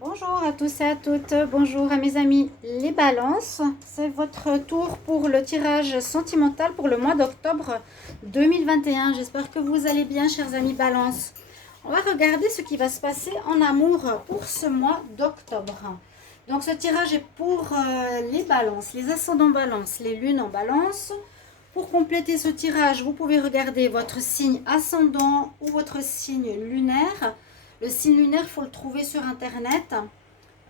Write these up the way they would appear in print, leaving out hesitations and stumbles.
Bonjour à tous et à toutes, bonjour à mes amis les balances. C'est votre tour pour le tirage sentimental pour le mois d'octobre 2021. J'espère que vous allez bien, chers amis balance. On va regarder ce qui va se passer en amour pour ce mois d'octobre. Donc ce tirage est pour les balances, les ascendants balance, les lunes en balance. Pour compléter ce tirage, vous pouvez regarder votre signe ascendant ou votre signe lunaire. Le signe lunaire, il faut le trouver sur Internet.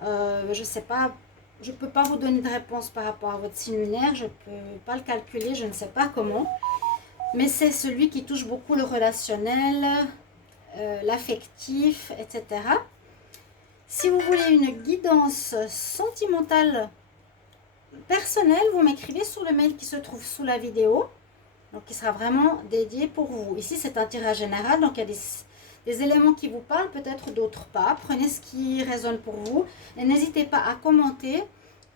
Je ne sais pas, je ne peux pas vous donner de réponse par rapport à votre signe lunaire. Je ne peux pas le calculer, je ne sais pas comment. Mais c'est celui qui touche beaucoup le relationnel, l'affectif, etc. Si vous voulez une guidance sentimentale personnelle, vous m'écrivez sur le mail qui se trouve sous la vidéo. Donc, qui sera vraiment dédié pour vous. Ici, c'est un tirage général, donc il y a des éléments qui vous parlent, peut-être d'autres pas. Prenez ce qui résonne pour vous et n'hésitez pas à commenter,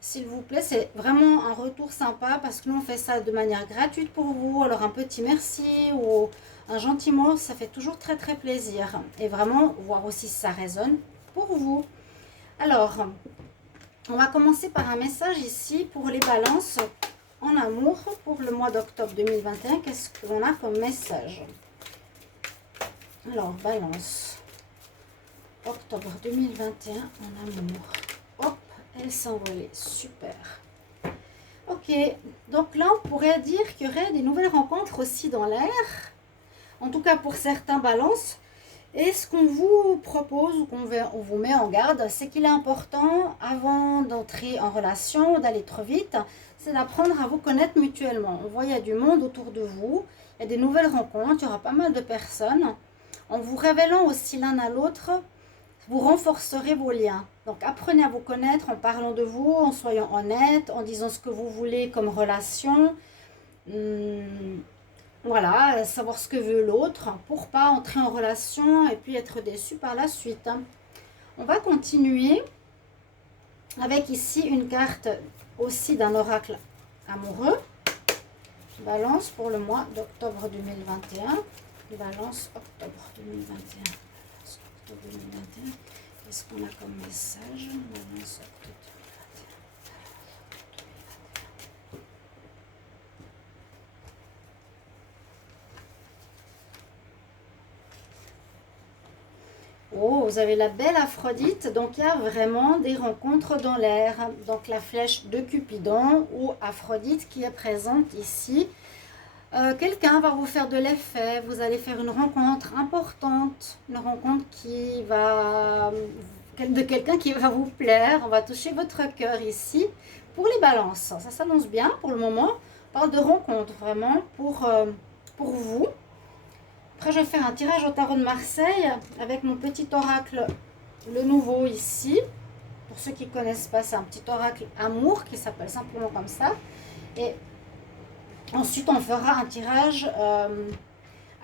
s'il vous plaît. C'est vraiment un retour sympa parce que nous, on fait ça de manière gratuite pour vous. Alors, un petit merci ou un gentil mot, ça fait toujours très, très plaisir. Et vraiment, voir aussi si ça résonne pour vous. Alors, on va commencer par un message ici pour les balances en amour pour le mois d'octobre 2021. Qu'est-ce qu'on a comme message? Alors, balance. Octobre 2021 en amour. Hop, elle s'envolait. Super. Ok, donc là, on pourrait dire qu'il y aurait des nouvelles rencontres aussi dans l'air. En tout cas, pour certains balances. Et ce qu'on vous propose ou on vous met en garde, c'est qu'il est important, avant d'entrer en relation, d'aller trop vite, c'est d'apprendre à vous connaître mutuellement. On voit qu'il y a du monde autour de vous, il y a des nouvelles rencontres, il y aura pas mal de personnes. En vous révélant aussi l'un à l'autre, vous renforcerez vos liens. Donc apprenez à vous connaître en parlant de vous, en soyant honnête, en disant ce que vous voulez comme relation. Voilà, savoir ce que veut l'autre pour pas entrer en relation et puis être déçu par la suite. On va continuer avec ici une carte aussi d'un oracle amoureux. Balance pour le mois d'octobre 2021. Balance octobre 2021. Balance octobre 2021. Qu'est-ce qu'on a comme message? Balance octobre 2021. Oh, vous avez la belle Aphrodite, donc il y a vraiment des rencontres dans l'air. Donc la flèche de Cupidon ou Aphrodite qui est présente ici. Quelqu'un va vous faire de l'effet, vous allez faire une rencontre importante, une rencontre de quelqu'un qui va vous plaire. On va toucher votre cœur ici. Pour les balances, ça s'annonce bien pour le moment. On parle de rencontre vraiment pour vous. Après, je vais faire un tirage au tarot de Marseille avec mon petit oracle, le nouveau ici. Pour ceux qui ne connaissent pas, c'est un petit oracle amour qui s'appelle simplement comme ça. Et ensuite, on fera un tirage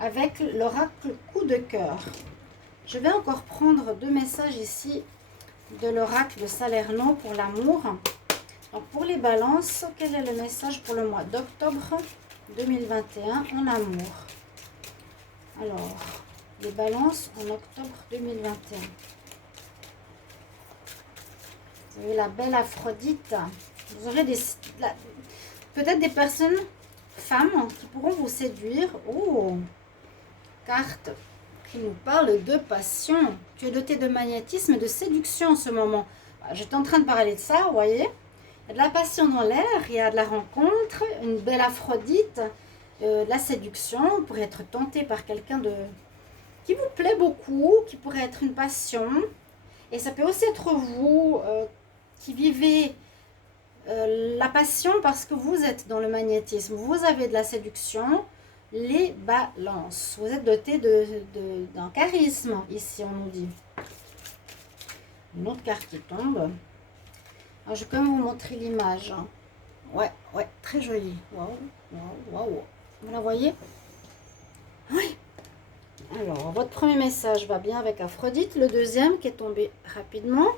avec l'oracle coup de cœur. Je vais encore prendre deux messages ici de l'oracle de Salerno pour l'amour. Donc, pour les balances, quel est le message pour le mois d'octobre 2021 en amour? Alors, les balances en octobre 2021. Vous avez la belle Aphrodite. Vous aurez peut-être des personnes, femmes, qui pourront vous séduire. Oh, carte qui nous parle de passion. Tu es doté de magnétisme et de séduction en ce moment. J'étais en train de parler de ça, vous voyez. Il y a de la passion dans l'air, il y a de la rencontre, une belle Aphrodite. La séduction, vous pourrez être tenté par quelqu'un qui vous plaît beaucoup, qui pourrait être une passion. Et ça peut aussi être vous qui vivez la passion parce que vous êtes dans le magnétisme. Vous avez de la séduction, les balances. Vous êtes doté d'un charisme, ici on nous dit. Une autre carte qui tombe. Alors, je vais quand même vous montrer l'image. Ouais, très jolie. Waouh. Vous la voyez? Oui. Alors, votre premier message va bien avec Aphrodite. Le deuxième qui est tombé rapidement.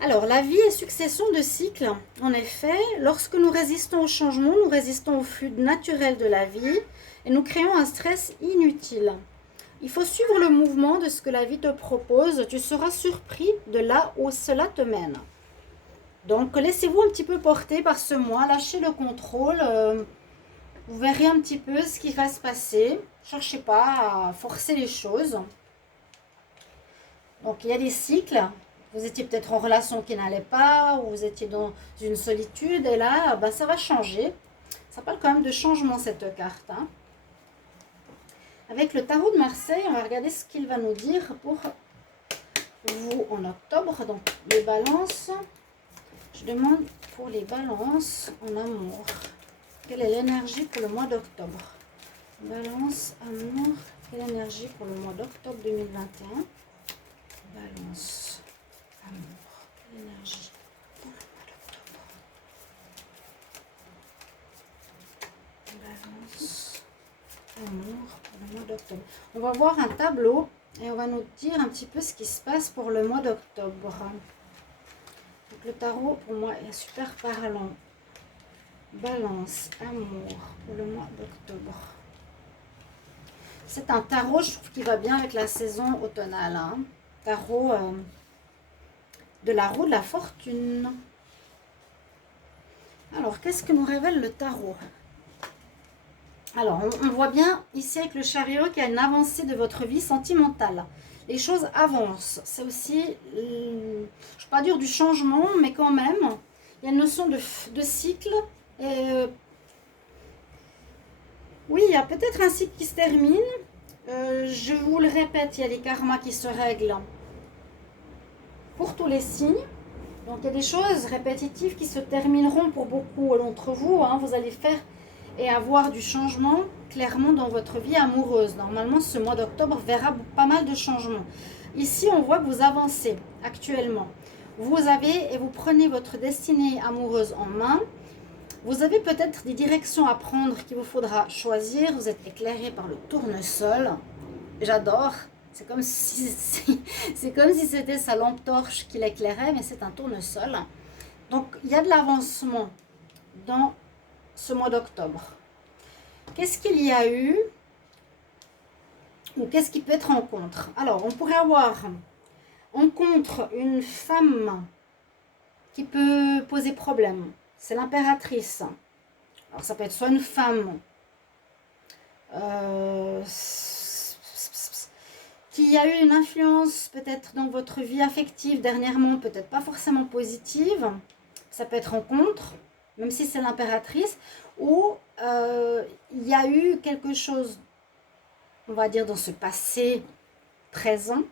Alors, la vie est succession de cycles. En effet, lorsque nous résistons au changement, nous résistons au flux naturel de la vie et nous créons un stress inutile. Il faut suivre le mouvement de ce que la vie te propose. Tu seras surpris de là où cela te mène. Donc, laissez-vous un petit peu porter par ce mois. Lâchez le contrôle. Vous verrez un petit peu ce qui va se passer. Cherchez pas à forcer les choses. Donc, il y a des cycles. Vous étiez peut-être en relation qui n'allait pas, ou vous étiez dans une solitude, et là, ben, ça va changer. Ça parle quand même de changement, cette carte. Hein. Avec le tarot de Marseille, on va regarder ce qu'il va nous dire pour vous en octobre. Donc, les balances. Je demande pour les balances en amour. Quelle est l'énergie pour le mois d'octobre? Balance, amour. Quelle énergie pour le mois d'octobre 2021? Balance, amour. L'énergie pour le mois d'octobre. Balance, amour pour le mois d'octobre. On va voir un tableau et on va nous dire un petit peu ce qui se passe pour le mois d'octobre. Donc le tarot pour moi est super parlant. Balance, amour pour le mois d'octobre. C'est un tarot, je trouve, qui va bien avec la saison automnale. Hein. Tarot de la roue de la fortune. Alors, qu'est-ce que nous révèle le tarot? Alors, on voit bien ici avec le chariot qu'il y a une avancée de votre vie sentimentale. Les choses avancent. C'est aussi, je ne vais pas dire du changement, mais quand même, il y a une notion de cycle. Oui, il y a peut-être un cycle qui se termine. Je vous le répète, il y a les karmas qui se règlent pour tous les signes. Donc, il y a des choses répétitives qui se termineront pour beaucoup d'entre vous. Hein. Vous allez faire et avoir du changement clairement dans votre vie amoureuse. Normalement, ce mois d'octobre verra pas mal de changements. Ici, on voit que vous avancez actuellement. Vous avez et vous prenez votre destinée amoureuse en main. Vous avez peut-être des directions à prendre qu'il vous faudra choisir. Vous êtes éclairé par le tournesol. J'adore. C'est comme si c'était sa lampe torche qui l'éclairait, mais c'est un tournesol. Donc, il y a de l'avancement dans ce mois d'octobre. Qu'est-ce qu'il y a eu ou qu'est-ce qui peut être en contre? Alors, on pourrait avoir en contre une femme qui peut poser problème. C'est l'impératrice. Alors, ça peut être soit une femme qui a eu une influence peut-être dans votre vie affective dernièrement, peut-être pas forcément positive. Ça peut être en contre, même si c'est l'impératrice, ou il y a eu quelque chose, on va dire, dans ce passé présent.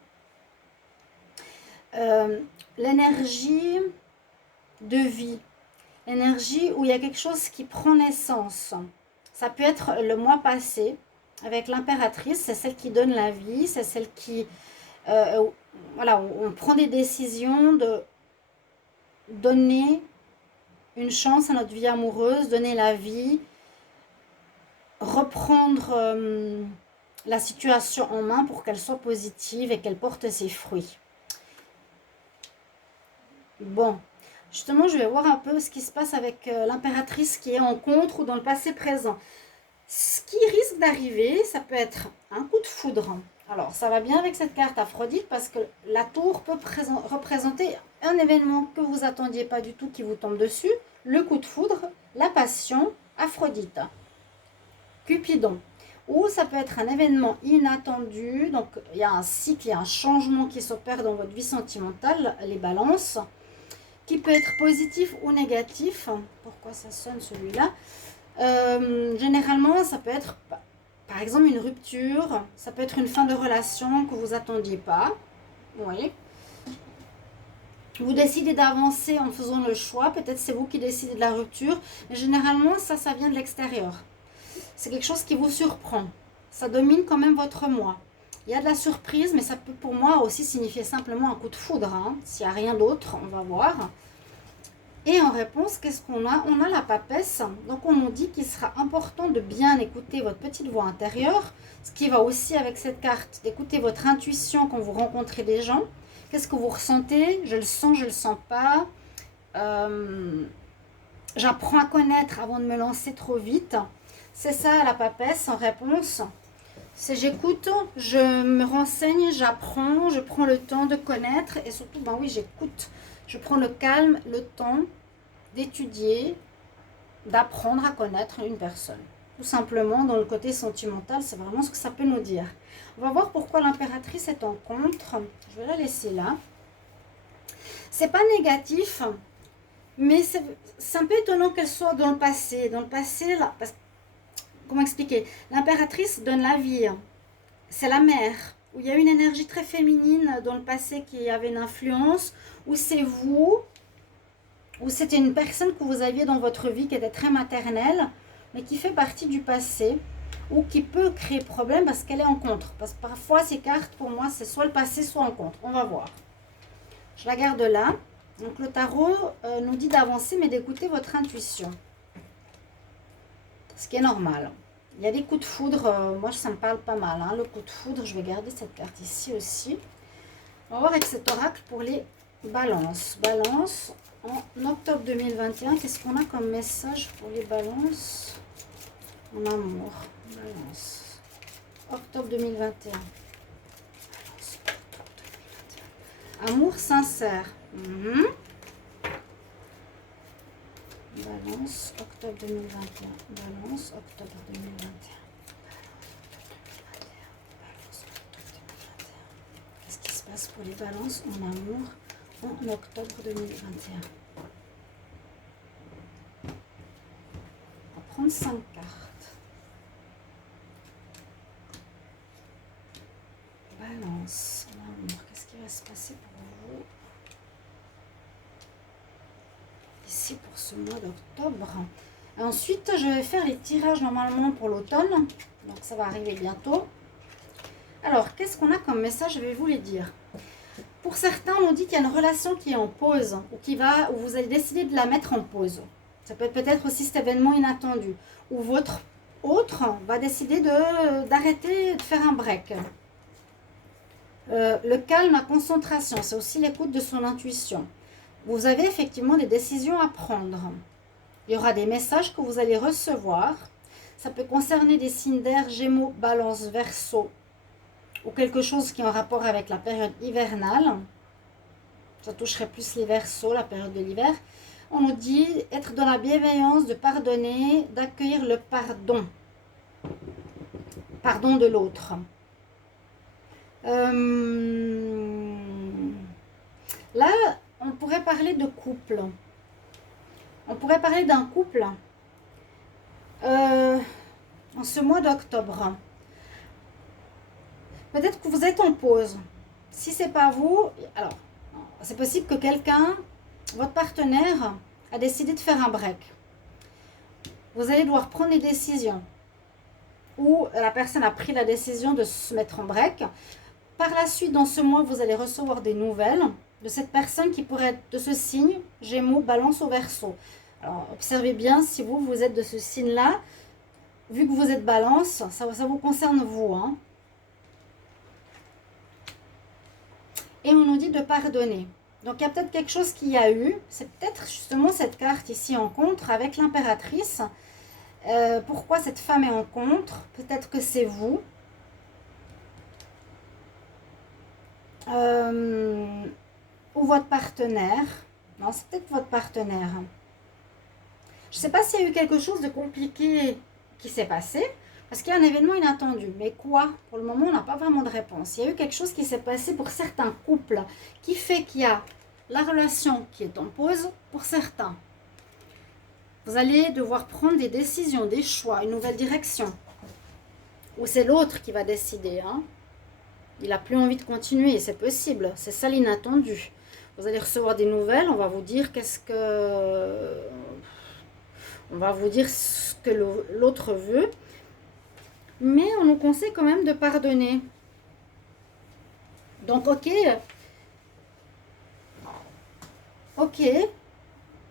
L'énergie de vie, l'énergie où il y a quelque chose qui prend naissance. Ça peut être le mois passé avec l'impératrice, c'est celle qui donne la vie, c'est celle qui, voilà, on prend des décisions de donner une chance à notre vie amoureuse, donner la vie, reprendre la situation en main pour qu'elle soit positive et qu'elle porte ses fruits. Bon, justement, je vais voir un peu ce qui se passe avec l'impératrice qui est en contre ou dans le passé présent. Ce qui risque d'arriver, ça peut être un coup de foudre. Alors, ça va bien avec cette carte Aphrodite parce que la tour peut représenter un événement que vous attendiez pas du tout qui vous tombe dessus. Le coup de foudre, la passion, Aphrodite, Cupidon. Ou ça peut être un événement inattendu. Donc, il y a un cycle, il y a un changement qui s'opère dans votre vie sentimentale, les balances, qui peut être positif ou négatif. Pourquoi ça sonne celui-là? Généralement, ça peut être, par exemple, une rupture. Ça peut être une fin de relation que vous attendiez pas. Oui. Vous décidez d'avancer en faisant le choix. Peut-être c'est vous qui décidez de la rupture. Mais généralement, ça vient de l'extérieur. C'est quelque chose qui vous surprend. Ça domine quand même votre mois. Il y a de la surprise, mais ça peut pour moi aussi signifier simplement un coup de foudre. Hein. S'il n'y a rien d'autre, on va voir. Et en réponse, qu'est-ce qu'on a? On a la papesse. Donc, on nous dit qu'il sera important de bien écouter votre petite voix intérieure. Ce qui va aussi avec cette carte, d'écouter votre intuition quand vous rencontrez des gens. Qu'est-ce que vous ressentez? Je le sens, je le sens pas. J'apprends à connaître avant de me lancer trop vite. C'est ça la papesse en réponse. C'est j'écoute, je me renseigne, j'apprends, je prends le temps de connaître et surtout, ben oui, j'écoute. Je prends le calme, le temps d'étudier, d'apprendre à connaître une personne. Tout simplement, dans le côté sentimental, c'est vraiment ce que ça peut nous dire. On va voir pourquoi l'impératrice est en contre. Je vais la laisser là. C'est pas négatif, mais c'est un peu étonnant qu'elle soit dans le passé. Dans le passé, là, parce, comment expliquer? L'impératrice donne la vie. C'est la mère, où il y a une énergie très féminine dans le passé qui avait une influence, ou c'est vous, ou c'était une personne que vous aviez dans votre vie qui était très maternelle, mais qui fait partie du passé, ou qui peut créer problème parce qu'elle est en contre. Parce que parfois, ces cartes, pour moi, c'est soit le passé, soit en contre. On va voir. Je la garde là. Donc, le tarot nous dit d'avancer, mais d'écouter votre intuition. Ce qui est normal. Il y a des coups de foudre, moi ça me parle pas mal, hein, le coup de foudre, je vais garder cette carte ici aussi. On va voir avec cet oracle pour les balances. Balance en octobre 2021, qu'est-ce qu'on a comme message pour les balances en amour? Balance. Octobre 2021. Balance, octobre 2021. Amour sincère. Balance, octobre 2021. Balance, octobre 2021. Qu'est-ce qui se passe pour les balances en amour en octobre 2021? On va prendre 5 cartes. Balance en amour. Qu'est-ce qui va se passer pour vous ici pour ce mois d'octobre? Ensuite, je vais faire les tirages normalement pour l'automne. Donc, ça va arriver bientôt. Alors, qu'est-ce qu'on a comme message? Je vais vous les dire. Pour certains, on nous dit qu'il y a une relation qui est en pause ou vous allez décider de la mettre en pause. Ça peut être peut-être aussi cet événement inattendu. Ou votre autre va décider d'arrêter de faire un break. Le calme, la concentration, c'est aussi l'écoute de son intuition. Vous avez effectivement des décisions à prendre. Il y aura des messages que vous allez recevoir. Ça peut concerner des signes d'air, Gémeaux, Balance, Verseau, ou quelque chose qui est en rapport avec la période hivernale. Ça toucherait plus les Verseaux, la période de l'hiver. On nous dit être dans la bienveillance, de pardonner, d'accueillir le pardon. Pardon de l'autre. Là, on pourrait parler de couple. On pourrait parler d'un couple en ce mois d'octobre. Peut-être que vous êtes en pause. Si ce n'est pas vous, alors, c'est possible que quelqu'un, votre partenaire, a décidé de faire un break. Vous allez devoir prendre des décisions. Ou la personne a pris la décision de se mettre en break. Par la suite, dans ce mois, vous allez recevoir des nouvelles de cette personne qui pourrait être de ce signe, Gémeaux, Balance ou Verseau. Alors, observez bien si vous êtes de ce signe-là. Vu que vous êtes Balance, ça vous concerne vous. Hein. Et on nous dit de pardonner. Donc, il y a peut-être quelque chose qu'il y a eu. C'est peut-être justement cette carte ici en contre avec l'impératrice. Pourquoi cette femme est en contre? Peut-être que c'est vous. Ou votre partenaire. Non, c'est peut-être votre partenaire. Je ne sais pas s'il y a eu quelque chose de compliqué qui s'est passé, parce qu'il y a un événement inattendu. Mais quoi? Pour le moment, on n'a pas vraiment de réponse. Il y a eu quelque chose qui s'est passé pour certains couples, qui fait qu'il y a la relation qui est en pause pour certains. Vous allez devoir prendre des décisions, des choix, une nouvelle direction. Ou c'est l'autre qui va décider, hein. Il n'a plus envie de continuer, c'est possible. C'est ça l'inattendu. Vous allez recevoir des nouvelles, on va vous dire on va vous dire ce que l'autre veut. Mais on nous conseille quand même de pardonner. Donc, ok,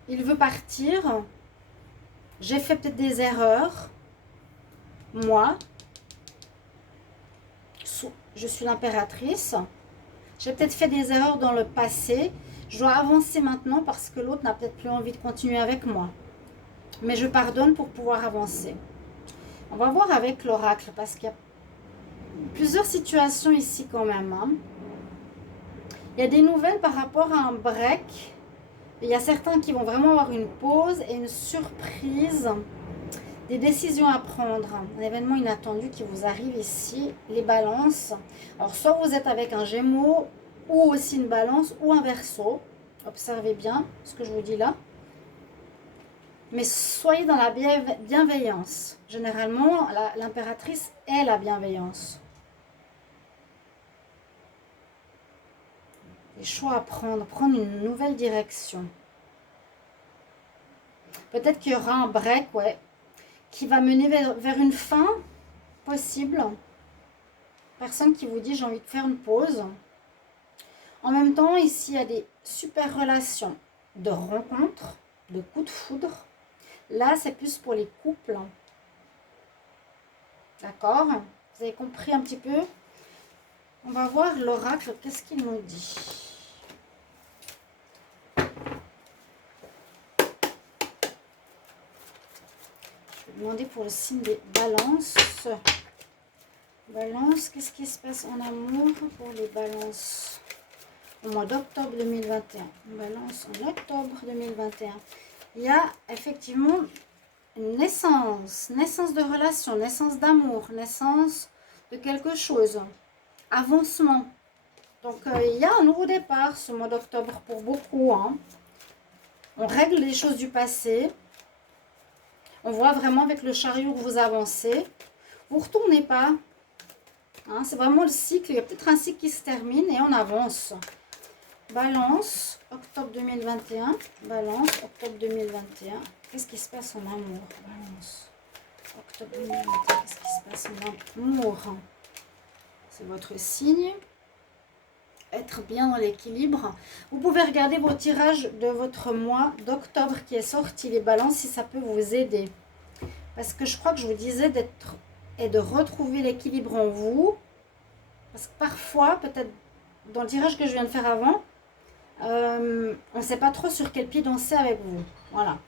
il veut partir. J'ai fait peut-être des erreurs. Moi, je suis l'impératrice. J'ai peut-être fait des erreurs dans le passé. Je dois avancer maintenant parce que l'autre n'a peut-être plus envie de continuer avec moi. Mais je pardonne pour pouvoir avancer. On va voir avec l'oracle parce qu'il y a plusieurs situations ici quand même. Hein. Il y a des nouvelles par rapport à un break. Il y a certains qui vont vraiment avoir une pause et une surprise. Des décisions à prendre. Un événement inattendu qui vous arrive ici. Les balances. Alors soit vous êtes avec un Gémeaux ou aussi une balance ou un Verseau. Observez bien ce que je vous dis là. Mais soyez dans la bienveillance. Généralement, l'impératrice est la bienveillance. Des choix à prendre une nouvelle direction. Peut-être qu'il y aura un break, ouais, qui va mener vers une fin possible. Personne qui vous dit j'ai envie de faire une pause. En même temps, ici, il y a des super relations de rencontres, de coups de foudre. Là, c'est plus pour les couples. D'accord? Vous avez compris un petit peu? On va voir l'oracle, qu'est-ce qu'il nous dit? Je vais demander pour le signe des balances. Balance, qu'est-ce qui se passe en amour pour les balances au mois d'octobre 2021? Balance en octobre 2021. Il y a effectivement une naissance de relation, naissance d'amour, naissance de quelque chose, avancement. Donc, il y a un nouveau départ ce mois d'octobre pour beaucoup. Hein. On règle les choses du passé. On voit vraiment avec le chariot que vous avancez. Vous ne retournez pas. Hein, c'est vraiment le cycle. Il y a peut-être un cycle qui se termine et on avance. Balance, octobre 2021. Balance, octobre 2021. Qu'est-ce qui se passe en amour? Balance, octobre 2021. Qu'est-ce qui se passe en amour? C'est votre signe. Être bien dans l'équilibre. Vous pouvez regarder vos tirages de votre mois d'octobre qui est sorti, les balances, si ça peut vous aider. Parce que je crois que je vous disais d'être et de retrouver l'équilibre en vous. Parce que parfois, peut-être dans le tirage que je viens de faire avant, on ne sait pas trop sur quel pied danser avec vous. Voilà.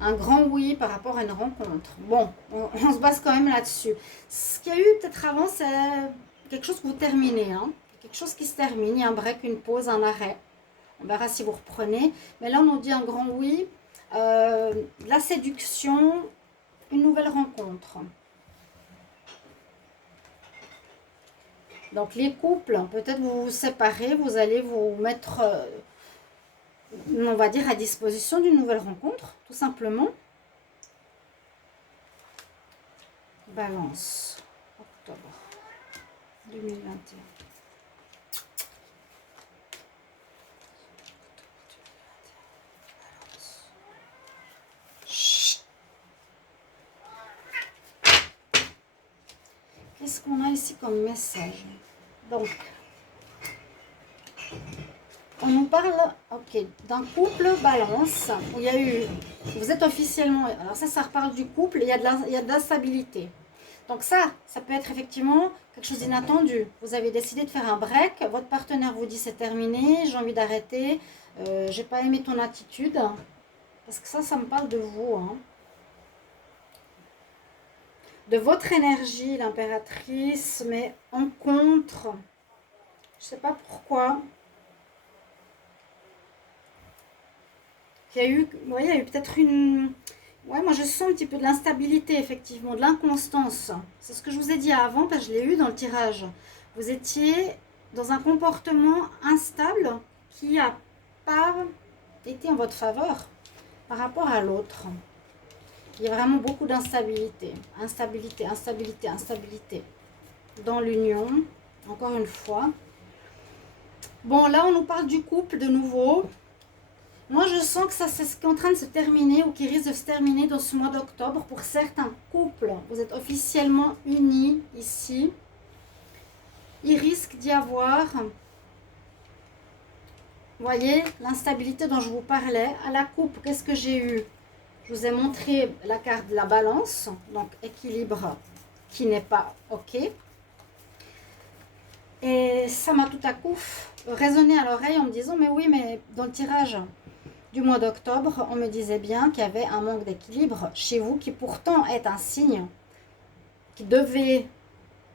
Un grand oui par rapport à une rencontre. Bon, on se base quand même là-dessus. Ce qu'il y a eu peut-être avant, c'est quelque chose que vous terminez. Hein. Quelque chose qui se termine. Il y a un break, une pause, un arrêt. On verra si vous reprenez. Mais là, on nous dit un grand oui. La séduction, une nouvelle rencontre. Donc, les couples, peut-être vous vous séparez, vous allez vous mettre, on va dire, à disposition d'une nouvelle rencontre, tout simplement. Balance, octobre 2021. Qu'est-ce qu'on a ici comme message? Donc, on nous parle d'un couple balance où il y a eu, vous êtes officiellement, alors ça reparle du couple, il y a de l'instabilité. Donc ça peut être effectivement quelque chose d'inattendu. Vous avez décidé de faire un break, votre partenaire vous dit c'est terminé, j'ai envie d'arrêter, j'ai pas aimé ton attitude. Parce que ça me parle de vous. Hein. De votre énergie, l'impératrice, mais en contre. Je sais pas pourquoi. Il y a eu, vous voyez, il y a eu peut-être une... Ouais, moi je sens un petit peu de l'instabilité, effectivement, de l'inconstance. C'est ce que je vous ai dit avant, parce que je l'ai eu dans le tirage. Vous étiez dans un comportement instable qui n'a pas été en votre faveur par rapport à l'autre. Il y a vraiment beaucoup d'instabilité. Instabilité, instabilité, instabilité. Dans l'union, encore une fois. Bon, là, on nous parle du couple de nouveau. Moi, je sens que ça, c'est ce qui est en train de se terminer ou qui risque de se terminer dans ce mois d'octobre. Pour certains couples, vous êtes officiellement unis ici. Il risque d'y avoir, vous voyez, l'instabilité dont je vous parlais. À la coupe, qu'est-ce que j'ai eu? Je vous ai montré la carte de la balance, donc équilibre qui n'est pas OK. Et ça m'a tout à coup résonné à l'oreille en me disant, mais oui, mais dans le tirage du mois d'octobre, on me disait bien qu'il y avait un manque d'équilibre chez vous, qui pourtant est un signe qui devez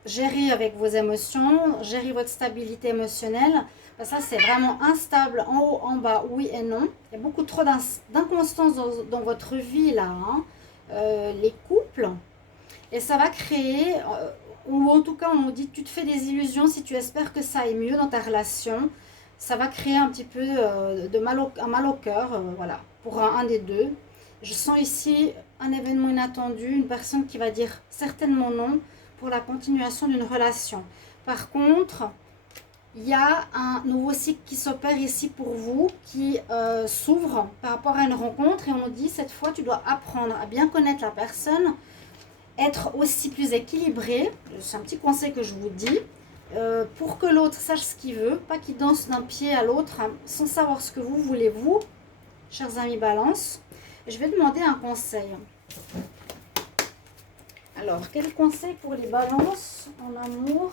gérer avec vos émotions, gérer votre stabilité émotionnelle. Ben ça, c'est vraiment instable en haut, en bas, oui et non. Il y a beaucoup trop d'inconstance dans votre vie là, hein. Les couples. Et ça va créer, ou en tout cas on dit tu te fais des illusions si tu espères que ça aille mieux dans ta relation. Ça va créer un petit peu un mal au cœur, voilà, pour un des deux. Je sens ici un événement inattendu, une personne qui va dire certainement non pour la continuation d'une relation. Par contre, il y a un nouveau cycle qui s'opère ici pour vous, qui s'ouvre par rapport à une rencontre. Et on dit, cette fois, tu dois apprendre à bien connaître la personne, être aussi plus équilibré. C'est un petit conseil que je vous dis. Pour que l'autre sache ce qu'il veut, pas qu'il danse d'un pied à l'autre hein, sans savoir ce que vous voulez, vous, chers amis Balance. Je vais demander un conseil. Alors, quel conseil pour les balances en amour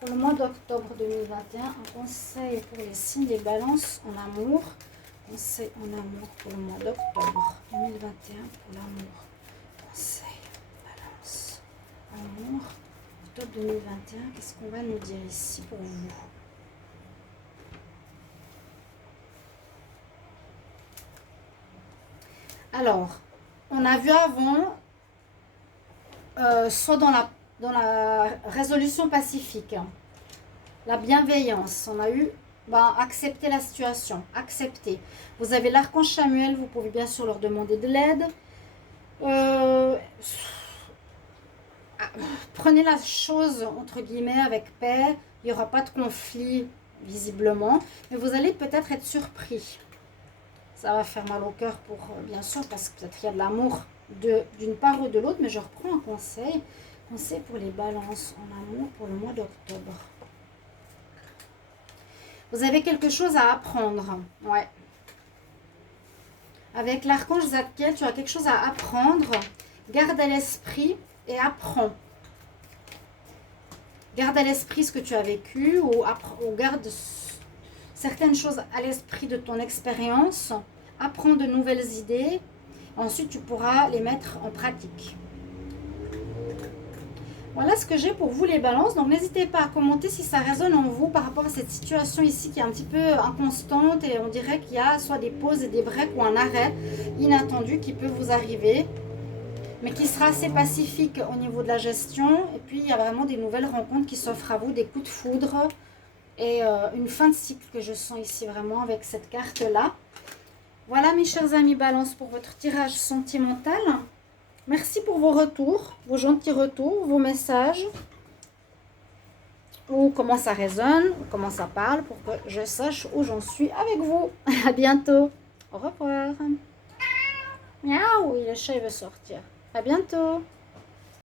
pour le mois d'octobre 2021? Un conseil pour les signes des balances en amour. Conseil en amour pour le mois d'octobre 2021 pour l'amour. Conseil, balance, amour, octobre 2021. Qu'est-ce qu'on va nous dire ici pour vous? Alors, on a vu avant, soit dans la résolution pacifique, la bienveillance, on a eu accepter la situation, accepter. Vous avez l'archange Chamuel, vous pouvez bien sûr leur demander de l'aide. Prenez la chose entre guillemets avec paix, il n'y aura pas de conflit visiblement, mais vous allez peut-être être surpris. Ça va faire mal au cœur pour, bien sûr, parce que peut-être il y a de l'amour d'une part ou de l'autre, mais je reprends un conseil. Conseil pour les balances en amour pour le mois d'octobre. Vous avez quelque chose à apprendre. Ouais. Avec l'archange Zadkiel, tu as quelque chose à apprendre. Garde à l'esprit et apprends. Garde à l'esprit ce que tu as vécu ou garde certaines choses à l'esprit de ton expérience. Apprends de nouvelles idées. Ensuite, tu pourras les mettre en pratique. Voilà ce que j'ai pour vous les balances. Donc, n'hésitez pas à commenter si ça résonne en vous par rapport à cette situation ici qui est un petit peu inconstante. Et on dirait qu'il y a soit des pauses et des breaks ou un arrêt inattendu qui peut vous arriver. Mais qui sera assez pacifique au niveau de la gestion. Et puis, il y a vraiment des nouvelles rencontres qui s'offrent à vous, des coups de foudre. Et une fin de cycle que je sens ici vraiment avec cette carte-là. Voilà mes chers amis Balance pour votre tirage sentimental. Merci pour vos retours, vos gentils retours, vos messages. Ou comment ça résonne, ou comment ça parle pour que je sache où j'en suis avec vous. À bientôt. Au revoir. Miaou, le chat il veut sortir. À bientôt.